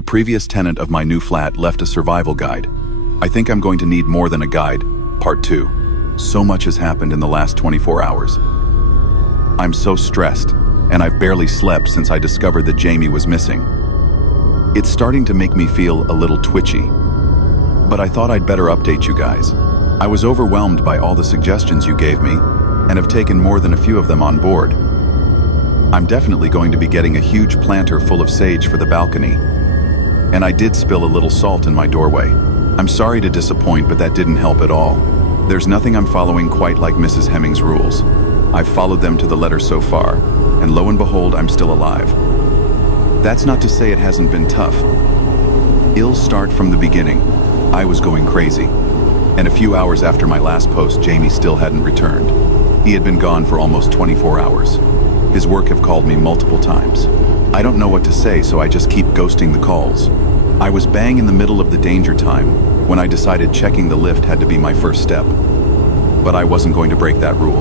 The previous tenant of my new flat left a survival guide. I think I'm going to need more than a guide. Part 2. So much has happened in the last 24 hours. I'm so stressed, and I've barely slept since I discovered that Jamie was missing. It's starting to make me feel a little twitchy, but I thought I'd better update you guys. I was overwhelmed by all the suggestions you gave me, and have taken more than a few of them on board. I'm definitely going to be getting a huge planter full of sage for the balcony, and I did spill a little salt in my doorway. I'm sorry to disappoint, but that didn't help at all. There's nothing I'm following quite like Mrs. Hemming's rules. I've followed them to the letter so far, and lo and behold, I'm still alive. That's not to say it hasn't been tough. Ill start from the beginning. I was going crazy. And a few hours after my last post, Jamie still hadn't returned. He had been gone for almost 24 hours. His work have called me multiple times. I don't know what to say, so I just keep ghosting the calls. I was bang in the middle of the danger time when I decided checking the lift had to be my first step. But I wasn't going to break that rule.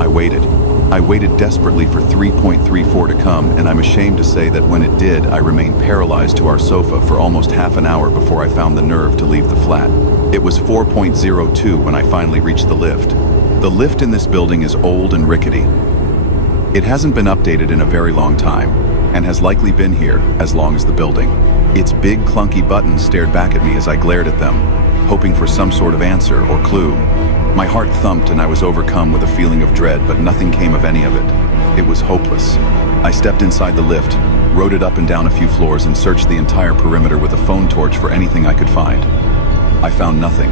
I waited. I waited desperately for 3.34 to come, and I'm ashamed to say that when it did, I remained paralyzed to our sofa for almost half an hour before I found the nerve to leave the flat. It was 4.02 when I finally reached the lift. The lift in this building is old and rickety. It hasn't been updated in a very long time, and has likely been here as long as the building. Its big clunky buttons stared back at me as I glared at them, hoping for some sort of answer or clue. My heart thumped and I was overcome with a feeling of dread, but nothing came of any of it. It was hopeless. I stepped inside the lift, rode it up and down a few floors, and searched the entire perimeter with a phone torch for anything I could find. I found nothing.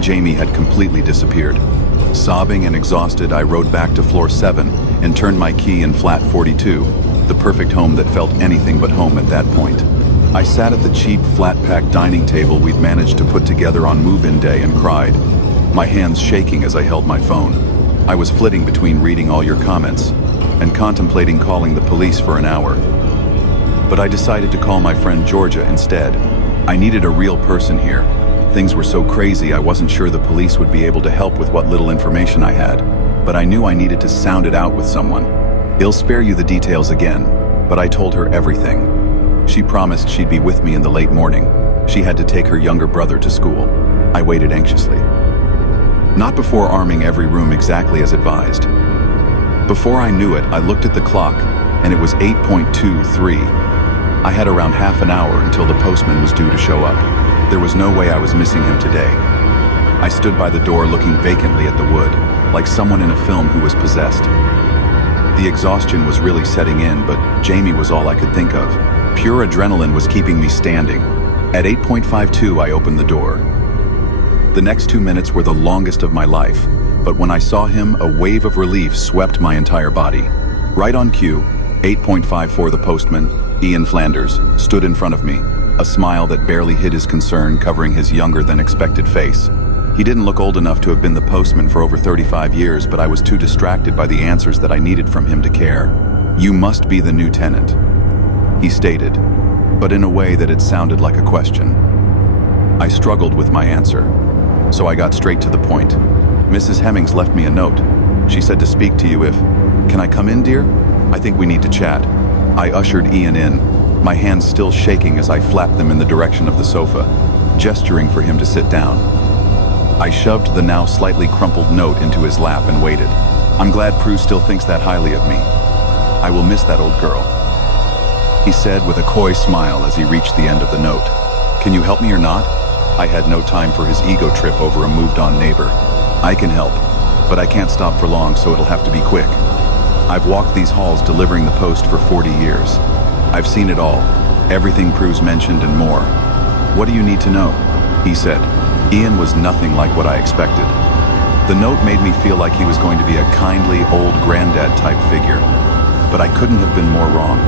Jamie had completely disappeared. Sobbing and exhausted, I rode back to floor 7 and turned my key in flat 42, the perfect home that felt anything but home at that point. I sat at the cheap, flat-pack dining table we'd managed to put together on move-in day and cried, my hands shaking as I held my phone. I was flitting between reading all your comments and contemplating calling the police for an hour. But I decided to call my friend Georgia instead. I needed a real person here. Things were so crazy I wasn't sure the police would be able to help with what little information I had, but I knew I needed to sound it out with someone. I'll spare you the details again, but I told her everything. She promised she'd be with me in the late morning. She had to take her younger brother to school. I waited anxiously. Not before arming every room exactly as advised. Before I knew it, I looked at the clock, and it was 8.23. I had around half an hour until the postman was due to show up. There was no way I was missing him today. I stood by the door looking vacantly at the wood, like someone in a film who was possessed. The exhaustion was really setting in, but Jamie was all I could think of. Pure adrenaline was keeping me standing. At 8.52, I opened the door. The next 2 minutes were the longest of my life, but when I saw him, a wave of relief swept my entire body. Right on cue, 8.54, the postman, Ian Flanders, stood in front of me, a smile that barely hid his concern covering his younger-than-expected face. He didn't look old enough to have been the postman for over 35 years, but I was too distracted by the answers that I needed from him to care. "You must be the new tenant," he stated, but in a way that it sounded like a question. I struggled with my answer, so I got straight to the point. "Mrs. Hemmings left me a note. She said to speak to you if... Can I come in, dear? I think we need to chat." I ushered Ian in, my hands still shaking as I flapped them in the direction of the sofa, gesturing for him to sit down. I shoved the now slightly crumpled note into his lap and waited. "I'm glad Prue still thinks that highly of me. I will miss that old girl," he said with a coy smile as he reached the end of the note. "Can you help me or not?" I had no time for his ego trip over a moved-on neighbor. "I can help, but I can't stop for long, so it'll have to be quick. I've walked these halls delivering the post for 40 years. I've seen it all, everything Prue's mentioned and more. What do you need to know?" he said. Ian was nothing like what I expected. The note made me feel like he was going to be a kindly old granddad-type figure, but I couldn't have been more wrong.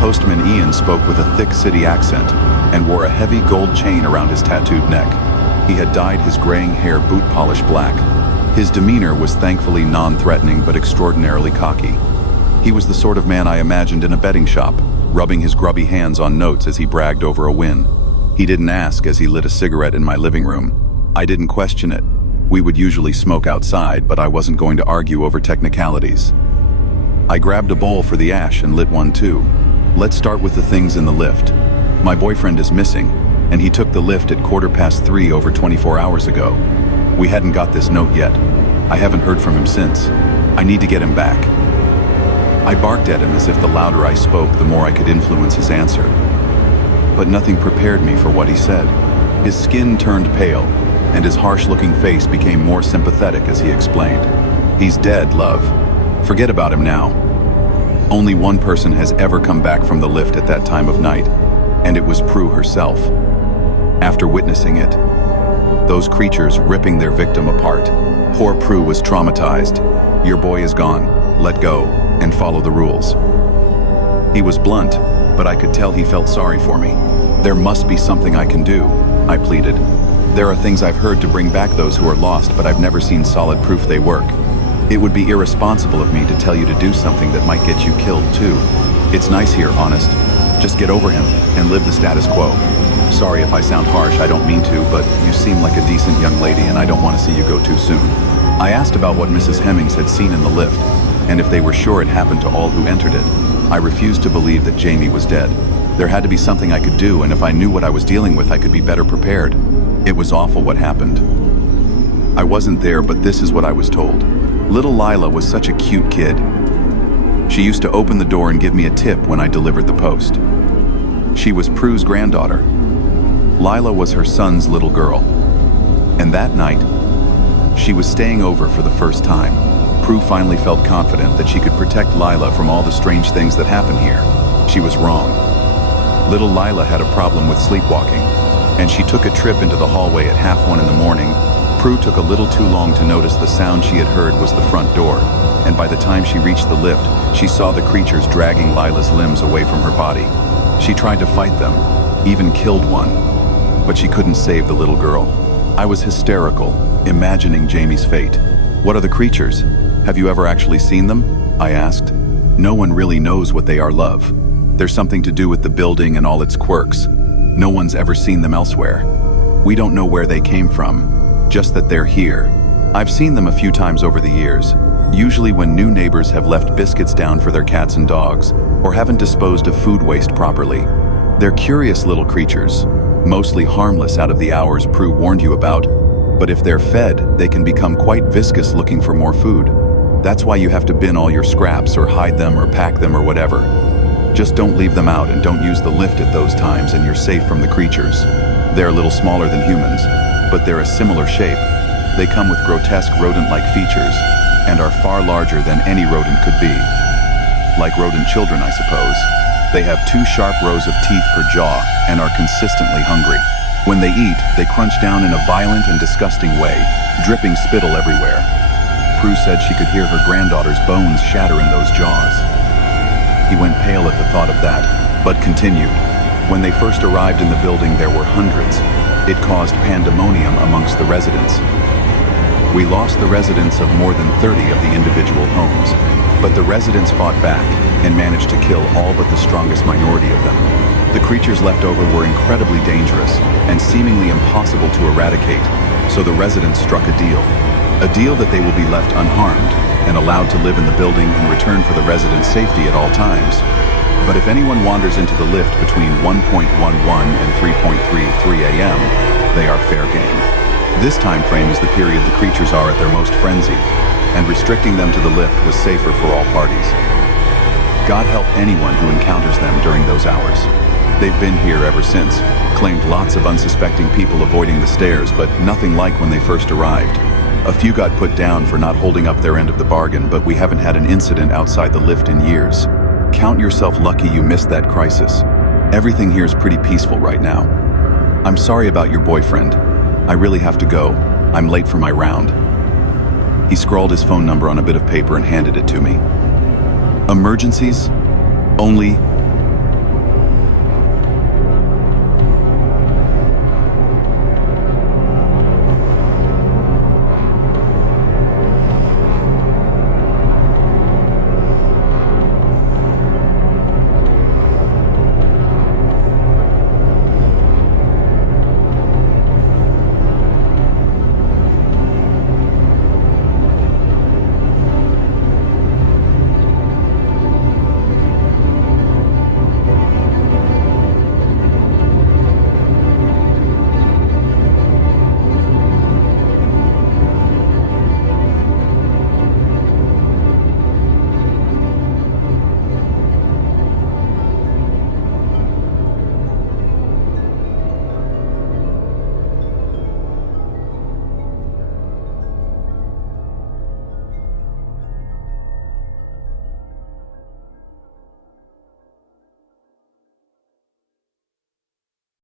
Postman Ian spoke with a thick city accent and wore a heavy gold chain around his tattooed neck. He had dyed his graying hair boot polish black. His demeanor was thankfully non-threatening but extraordinarily cocky. He was the sort of man I imagined in a betting shop, rubbing his grubby hands on notes as he bragged over a win. He didn't ask as he lit a cigarette in my living room. I didn't question it. We would usually smoke outside, but I wasn't going to argue over technicalities. I grabbed a bowl for the ash and lit one too. Let's start with the things in the lift. My boyfriend is missing, and he took the lift at 3:15 over 24 hours ago. We hadn't got this note yet. I haven't heard from him since. I need to get him back." I barked at him as if the louder I spoke, the more I could influence his answer. But nothing prepared me for what he said. His skin turned pale, and his harsh-looking face became more sympathetic as he explained. "He's dead, love. Forget about him now. Only one person has ever come back from the lift at that time of night, and it was Prue herself. After witnessing it, those creatures ripping their victim apart, poor Prue was traumatized. Your boy is gone. Let go and follow the rules." He was blunt, but I could tell he felt sorry for me. "There must be something I can do," I pleaded. "There are things I've heard to bring back those who are lost, but I've never seen solid proof they work. It would be irresponsible of me to tell you to do something that might get you killed too. It's nice here, honest. Just get over him and live the status quo. Sorry if I sound harsh, I don't mean to, but you seem like a decent young lady and I don't want to see you go too soon." I asked about what Mrs. Hemmings had seen in the lift, and if they were sure it happened to all who entered it. I refused to believe that Jamie was dead. There had to be something I could do, and if I knew what I was dealing with, I could be better prepared. It was awful what happened. I wasn't there, but this is what I was told. Little Lila was such a cute kid. She used to open the door and give me a tip when I delivered the post. She was Prue's granddaughter. Lila was her son's little girl. And that night, she was staying over for the first time. Prue finally felt confident that she could protect Lila from all the strange things that happen here. She was wrong. Little Lila had a problem with sleepwalking, and she took a trip into the hallway at 1:30 in the morning. Prue took a little too long to notice the sound she had heard was the front door, and by the time she reached the lift, she saw the creatures dragging Lila's limbs away from her body. She tried to fight them, even killed one, but she couldn't save the little girl. I was hysterical, imagining Jamie's fate. "What are the creatures? Have you ever actually seen them?" I asked. "No one really knows what they are, love. There's something to do with the building and all its quirks. No one's ever seen them elsewhere. We don't know where they came from, just that they're here. I've seen them a few times over the years, usually when new neighbors have left biscuits down for their cats and dogs, or haven't disposed of food waste properly. They're curious little creatures, mostly harmless out of the hours Prue warned you about, but if they're fed, they can become quite viscous looking for more food. That's why you have to bin all your scraps or hide them or pack them or whatever. Just don't leave them out and don't use the lift at those times and you're safe from the creatures. They're a little smaller than humans, but they're a similar shape. They come with grotesque rodent-like features and are far larger than any rodent could be. Like rodent children, I suppose. They have 2 sharp rows of teeth per jaw and are consistently hungry. When they eat, they crunch down in a violent and disgusting way, dripping spittle everywhere. Prue said she could hear her granddaughter's bones shatter in those jaws. He went pale at the thought of that, but continued. When they first arrived in the building, there were hundreds. It caused pandemonium amongst the residents. We lost the residents of more than 30 of the individual homes, but the residents fought back and managed to kill all but the strongest minority of them. The creatures left over were incredibly dangerous and seemingly impossible to eradicate, so the residents struck a deal that they will be left unharmed and allowed to live in the building in return for the residents' safety at all times. But if anyone wanders into the lift between 1:11 and 3:33 a.m., they are fair game. This time frame is the period the creatures are at their most frenzied, and restricting them to the lift was safer for all parties. God help anyone who encounters them during those hours. They've been here ever since, claimed lots of unsuspecting people avoiding the stairs, but nothing like when they first arrived. A few got put down for not holding up their end of the bargain, but we haven't had an incident outside the lift in years. Count yourself lucky you missed that crisis. Everything here is pretty peaceful right now. I'm sorry about your boyfriend. I really have to go. I'm late for my round. He scrawled his phone number on a bit of paper and handed it to me. Emergencies? Only